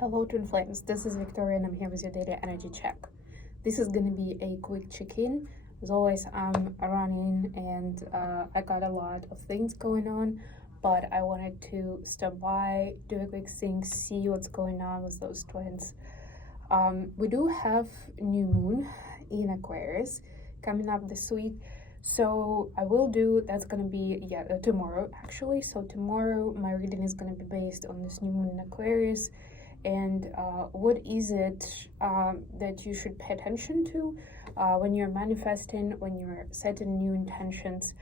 Hello Twin Flames, this is Victoria and I'm here with your daily energy check. This is going to be a quick check-in. As always, I'm running and I got a lot of things going on, but I wanted to stop by, do a quick thing, see what's going on with those twins. We do have new moon in Aquarius coming up this week, so I will do, that's going to be tomorrow actually. So tomorrow my reading is going to be based on this new moon in Aquarius. And what is it that you should pay attention to when you're manifesting, when you're setting new intentions,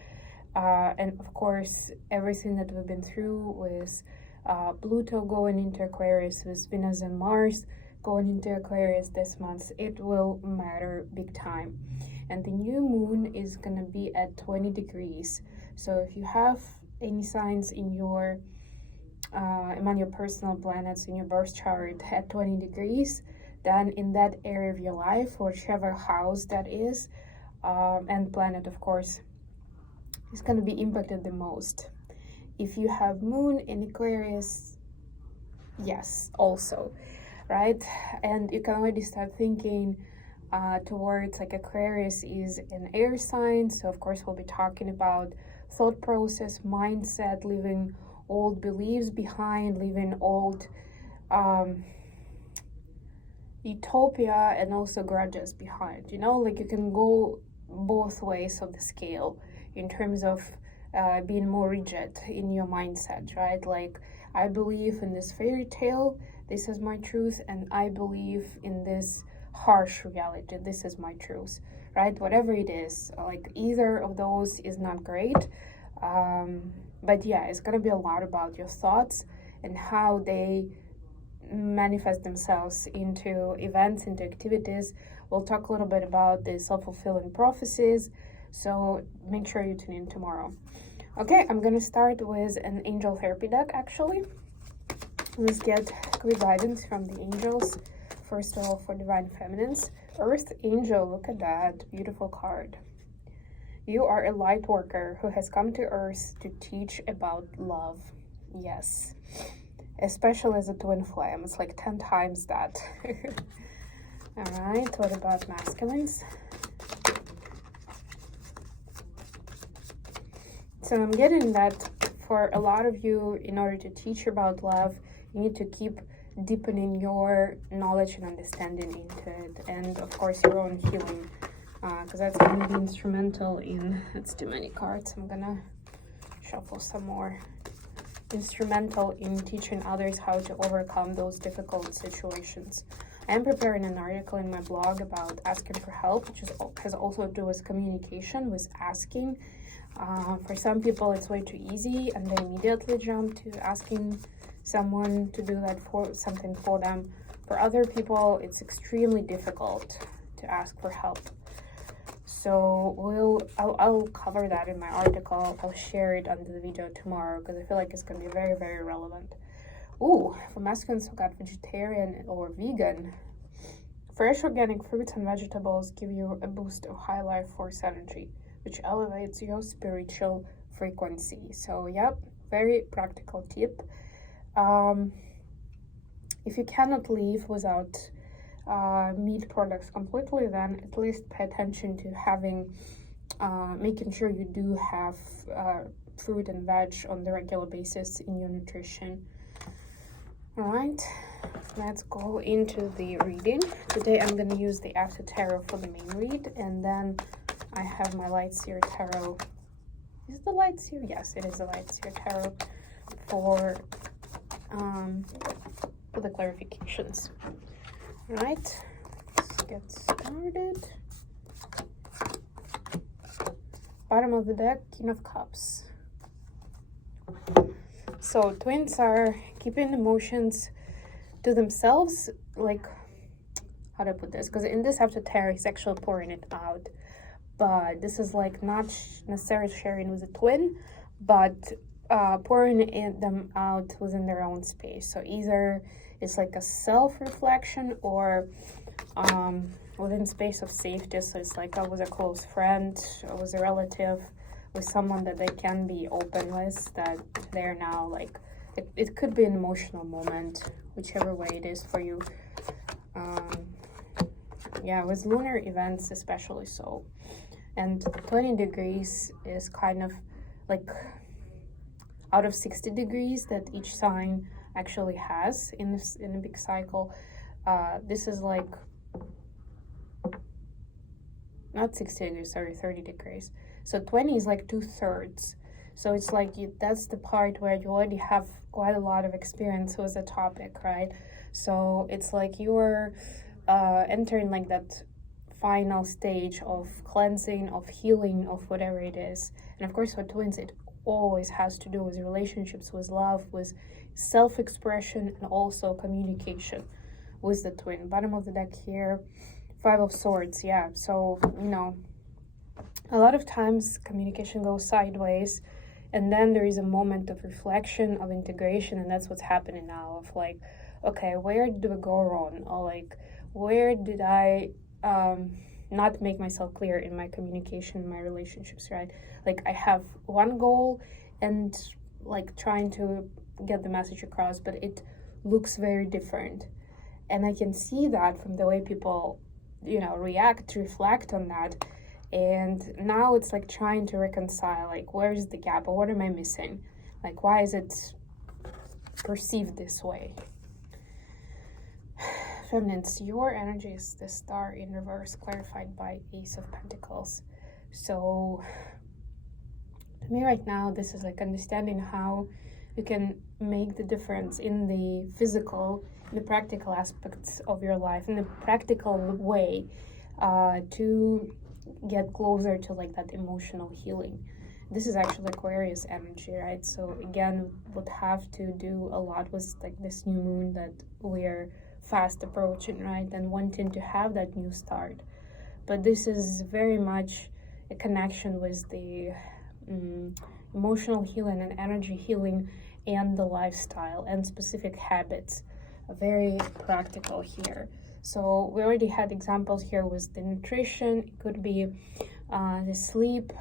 and of course everything that we've been through with Pluto going into Aquarius, with Venus and Mars going into Aquarius this month, it will matter big time. And the new moon is gonna be at 20 degrees. So if you have any signs in your among your personal planets in your birth chart at 20 degrees, then in that area of your life, whichever house that is, and planet of course, is going to be impacted the most. If you have moon in Aquarius, yes, also, right? And you can already start thinking towards, like, Aquarius is an air sign, so of course we'll be talking about thought process, mindset, living old beliefs behind, leaving old utopia and also grudges behind. You know, like, you can go both ways of the scale in terms of being more rigid in your mindset, right? Like, I believe in this fairy tale, this is my truth, and I believe in this harsh reality, this is my truth, right? Whatever it is, like, either of those is not great. But yeah, it's gonna be a lot about your thoughts and how they manifest themselves into events, into activities. We'll talk a little bit about the self-fulfilling prophecies, so make sure you tune in tomorrow. Okay, I'm gonna start with an angel therapy deck actually. Let's get quick guidance from the angels. First of all, for divine feminines, Earth Angel, look at that beautiful card. You are a light worker who has come to Earth to teach about love. Yes. Especially as a twin flame. It's like 10 times that. Alright, what about masculines? So I'm getting that for a lot of you, in order to teach about love, you need to keep deepening your knowledge and understanding into it. And of course your own healing. Because that's going to be instrumental in, it's too many cards, I'm gonna shuffle some more. Instrumental in teaching others how to overcome those difficult situations. I am preparing an article in my blog about asking for help, which has also to do with communication, with asking. For some people it's way too easy and they immediately jump to asking someone to do that for something for them. For other people it's extremely difficult to ask for help. So I'll cover that in my article. I'll share it under the video tomorrow because I feel like it's going to be very, very relevant. Ooh, for masculines who got vegetarian or vegan, fresh organic fruits and vegetables give you a boost of high life force energy, which elevates your spiritual frequency. So yep, very practical tip. If you cannot live without meat products completely, then at least pay attention to having making sure you do have fruit and veg on the regular basis in your nutrition. All right, let's go into the reading. Today I'm going to use the After Tarot for the main read, and then I have my Light Seer Tarot. Is it the Light Seer? Yes, it is the Light Seer Tarot for the clarifications. Right, let's get started. Bottom of the deck, King of Cups. So twins are keeping emotions to themselves, like, how do I put this? Because in this After Tarot, he's actually pouring it out. But this is like not necessarily sharing with a twin, but pouring them out within their own space. So either it's like a self-reflection or within space of safety. So it's like with a close friend, or with a relative, with someone that they can be open with, that they're now like it could be an emotional moment, whichever way it is for you. Yeah, with lunar events especially so. And 20 degrees is kind of like out of 60 degrees that each sign actually has in a big cycle. This is like not 60 degrees, sorry, 30 degrees. So 20 is like 2/3. So it's like that's the part where you already have quite a lot of experience with the topic, right? So it's like you're entering like that final stage of cleansing, of healing, of whatever it is. And of course for twins it always has to do with relationships, with love, with self-expression, and also communication with the twin. Bottom of the deck here, 5 of Swords. Yeah, so a lot of times communication goes sideways, and then there is a moment of reflection, of integration, and that's what's happening now, of like, okay, where did we go wrong? Or like, where did I not make myself clear in my communication, in my relationships, right? Like I have one goal and like trying to get the message across, but it looks very different. And I can see that from the way people, react, reflect on that. And now it's like trying to reconcile, like, where's the gap, or what am I missing? Like, why is it perceived this way? Feminines, your energy is the Star in reverse, clarified by Ace of Pentacles. So to me right now, this is like understanding how you can make the difference in the physical, in the practical aspects of your life, in the practical way, to get closer to like that emotional healing. This is actually Aquarius energy, right? So again, would have to do a lot with like this new moon that we're fast approaching, right? And wanting to have that new start. But this is very much a connection with the emotional healing and energy healing and the lifestyle and specific habits. Very practical here. So we already had examples here with the nutrition. It could be the sleep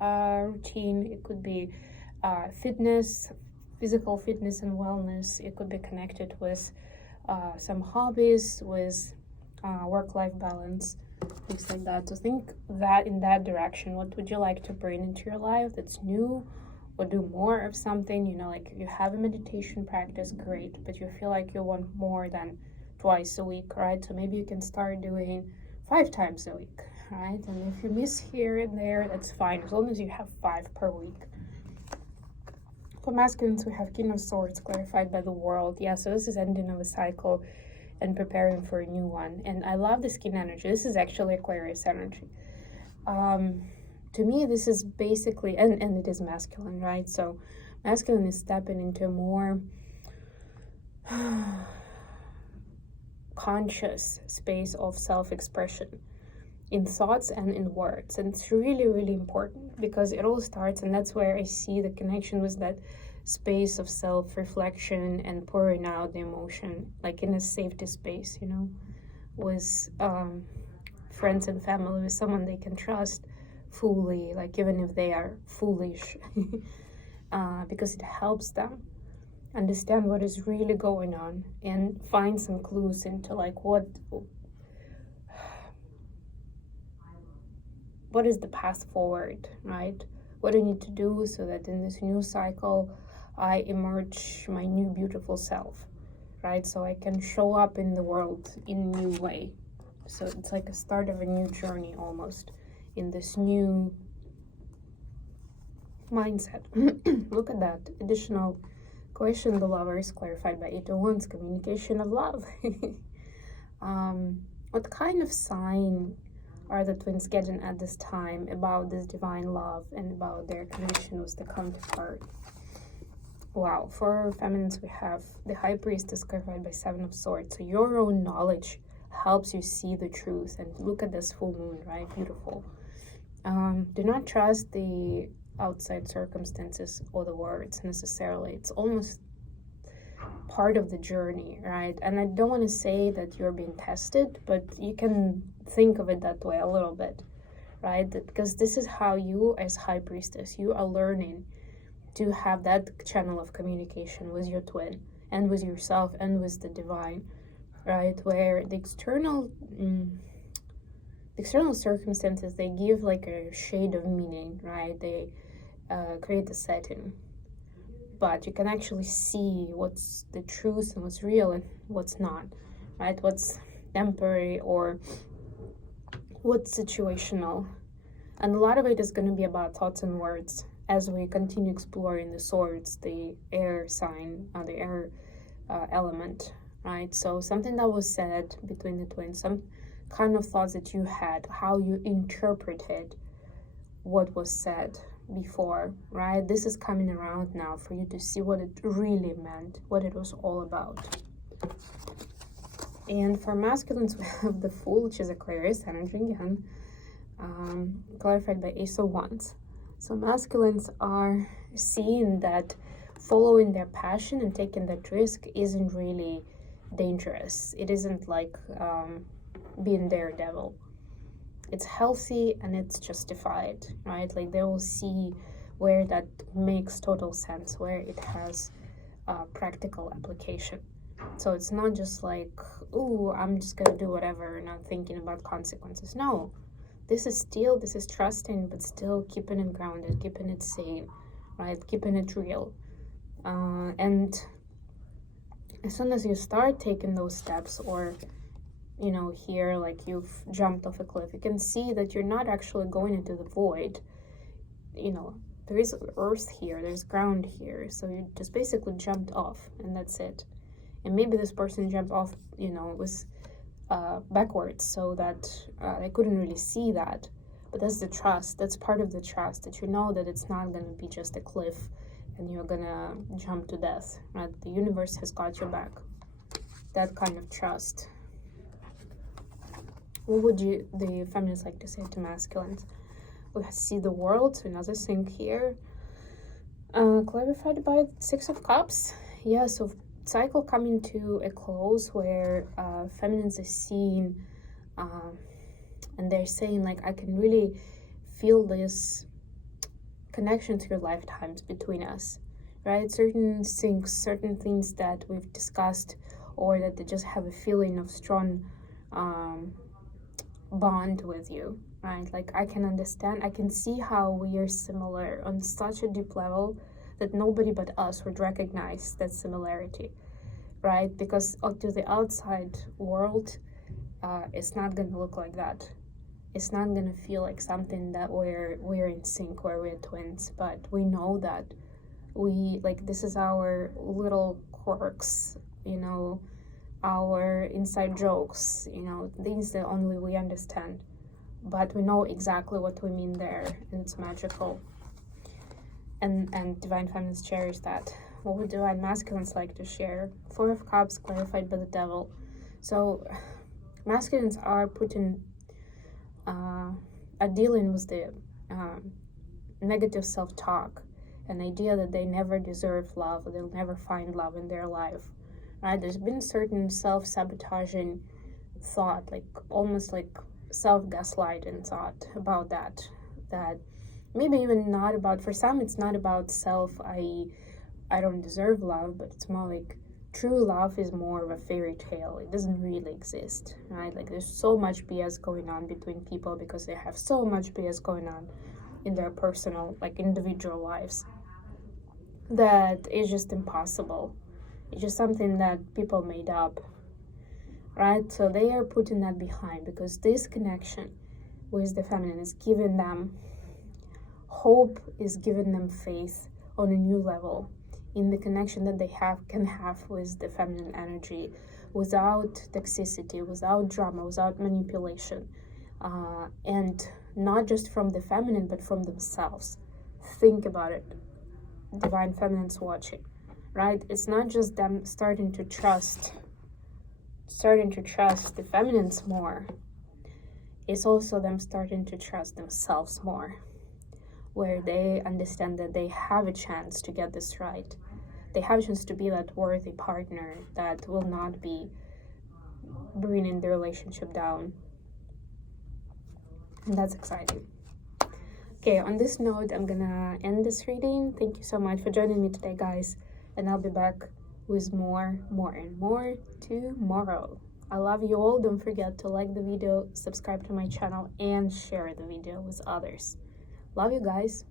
routine. It could be fitness, physical fitness and wellness. It could be connected with some hobbies, with work-life balance, things like that. So think that in that direction. What would you like to bring into your life that's new, or do more of something? Like if you have a meditation practice, great, but you feel like you want more than twice a week, right? So maybe you can start doing 5 times a week, right? And if you miss here and there, that's fine, as long as you have 5 per week. For masculines, we have King of Swords, clarified by the World. Yeah, so this is ending of a cycle and preparing for a new one. And I love the skin energy. This is actually Aquarius energy. To me, this is basically, and it is masculine, right? So masculine is stepping into a more conscious space of self-expression in thoughts and in words. And it's really, really important because it all starts, and that's where I see the connection with that space of self-reflection and pouring out the emotion, like in a safety space, with friends and family, with someone they can trust fully, like even if they are foolish, because it helps them understand what is really going on and find some clues into like what is the path forward, right? What do I need to do so that in this new cycle I emerge my new beautiful self, right? So I can show up in the world in a new way. So it's like a start of a new journey almost, in this new mindset. Look at that. Additional question, the Lovers, clarified by 8 of Wands, communication of love. What kind of sign are the twins getting at this time about this divine love and about their connection with the counterpart? Wow, for feminines, we have the High Priestess, clarified by 7 of Swords. So your own knowledge helps you see the truth. And look at this full moon, right? Beautiful. Do not trust the outside circumstances or the words necessarily. It's almost part of the journey, right? And I don't want to say that you're being tested, but you can think of it that way a little bit, right? Because this is how you, as High Priestess, you are learning to have that channel of communication with your twin and with yourself and with the divine, right? Where the external circumstances, they give like a shade of meaning, right? They create a setting, but you can actually see what's the truth and what's real and what's not, right? What's temporary or what's situational. And a lot of it is going to be about thoughts and words as we continue exploring the swords, the air sign, the air element, right? So something that was said between the twins, some kind of thoughts that you had, how you interpreted what was said before, right? This is coming around now for you to see what it really meant, what it was all about. And for masculines, we have the Fool, which is Aquarius energy again, clarified by Ace of Wands. So masculines are seeing that following their passion and taking that risk isn't really dangerous. It isn't like being daredevil. It's healthy and it's justified, right? Like they will see where that makes total sense, where it has practical application. So it's not just like, ooh, I'm just gonna do whatever, not thinking about consequences. No, this is trusting, but still keeping it grounded, keeping it sane, right? Keeping it real. And as soon as you start taking those steps, or here, like you've jumped off a cliff, you can see that you're not actually going into the void. There is earth here, there's ground here, so you just basically jumped off, and that's it. And maybe this person jumped off, was backwards, so that they couldn't really see that. But that's the trust. That's part of the trust, that you know that it's not going to be just a cliff and you're going to jump to death, right? The universe has got your back. That kind of trust. What would the feminists like to say to masculines? We see the world, so another thing here. Clarified by Six of Cups. Yeah, so cycle coming to a close where feminines are seeing and they're saying, like, I can really feel this connection through lifetimes between us, right? Certain things that we've discussed, or that they just have a feeling of strong bond with you, right? Like I can understand, I can see how we are similar on such a deep level that nobody but us would recognize that similarity, right? Because to the outside world, it's not going to look like that. It's not going to feel like something that we're in sync, where we're twins, but we know that this is our little quirks, our inside jokes, things that only we understand, but we know exactly what we mean there, and it's magical. And divine feminines cherish that. What would divine masculines like to share? Four of Cups clarified by the Devil. So masculines are dealing with the negative self-talk, an idea that they never deserve love, or they'll never find love in their life, right? There's been certain self-sabotaging thought, like almost like self-gaslighting thought about that maybe even not about, for some it's not about I don't deserve love, but it's more like true love is more of a fairy tale. It doesn't really exist, right? Like there's so much BS going on between people because they have so much BS going on in their personal, like individual lives, that is just impossible. It's just something that people made up, right? So they are putting that behind, because this connection with the feminine is giving them hope, is giving them faith on a new level in the connection that they can have with the feminine energy, without toxicity, without drama, without manipulation, and not just from the feminine, but from themselves. Think about it, divine feminines watching, right? It's not just them starting to trust the feminines more. It's also them starting to trust themselves more, where they understand that they have a chance to get this right. They have a chance to be that worthy partner that will not be bringing the relationship down. And that's exciting. Okay, on this note, I'm gonna end this reading. Thank you so much for joining me today, guys, and I'll be back with more and more tomorrow. I love you all. Don't forget to like the video, subscribe to my channel, and share the video with others. Love you guys.